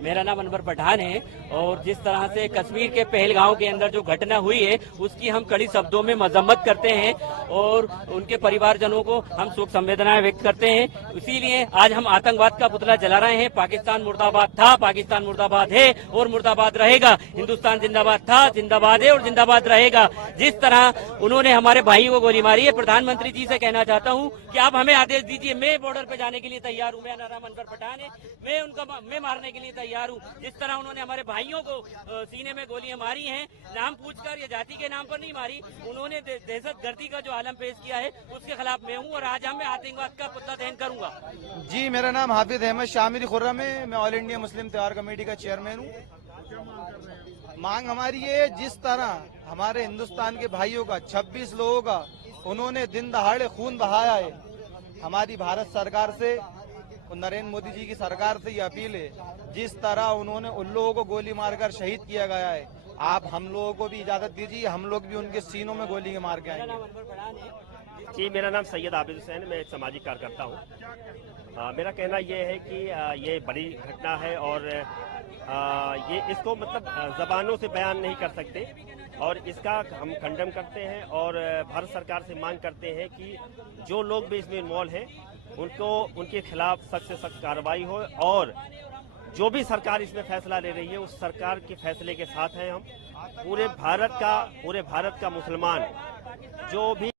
मेरा नाम अनवर पठान है और जिस तरह से कश्मीर के पहलगांव के अंदर जो घटना हुई है उसकी हम कड़ी शब्दों में मजम्मत करते हैं और उनके परिवारजनों को हम शोक संवेदनाएं व्यक्त करते हैं। इसीलिए आज हम आतंकवाद का पुतला जला रहे हैं। पाकिस्तान मुर्दाबाद था, पाकिस्तान मुर्दाबाद है और मुर्दाबाद रहेगा। हिंदुस्तान जिंदाबाद था, जिंदाबाद है और जिंदाबाद रहेगा। जिस तरह उन्होंने हमारे भाई को गोली मारी है, प्रधानमंत्री जी से कहना चाहता हूँ कि आप हमें आदेश दीजिए। मैं बॉर्डर पे जाने के लिए तैयार हूँ। मेरा नाम अनवर पठान है, मैं मारने के लिए तैयार हूँ। जिस तरह उन्होंने हमारे भाइयों को सीने में गोलियां मारी हैं, नाम पूछकर या जाति के नाम पर नहीं मारी, उन्होंने दहशतगर्दी का जो आलम पेश किया है उसके खिलाफ मैं हूँ और आज हम आतंकवाद का पुतला दहन करूंगा। जी, मेरा नाम हाफिज अहमद शामिरी खुर्रम है। मैं ऑल इंडिया मुस्लिम त्योहार कमेटी का चेयरमैन हूँ। मांग हमारी ये, जिस तरह हमारे हिंदुस्तान के भाइयों का 26 लोगों का उन्होंने दिन दहाड़े खून बहाया है, हमारी भारत सरकार से और नरेंद्र मोदी जी की सरकार से ये अपील है, जिस तरह उन्होंने उन लोगों को गोली मारकर शहीद किया गया है, आप हम लोगों को भी इजाजत दीजिए, हम लोग भी उनके सीनों में गोली मार के आएंगे। जी, मेरा नाम सैयद आबिद हुसैन, मैं एक सामाजिक कार्यकर्ता हूँ। मेरा कहना यह है कि ये बड़ी घटना है और ये इसको मतलब जबानों से बयान नहीं कर सकते और इसका हम खंडन करते हैं और भारत सरकार से मांग करते हैं कि जो लोग भी इसमें इन्वॉल्व हैं उनको उनके खिलाफ सख्त से सख्त कार्रवाई हो और जो भी सरकार इसमें फैसला ले रही है उस सरकार के फैसले के साथ हैं हम। पूरे भारत का मुसलमान जो भी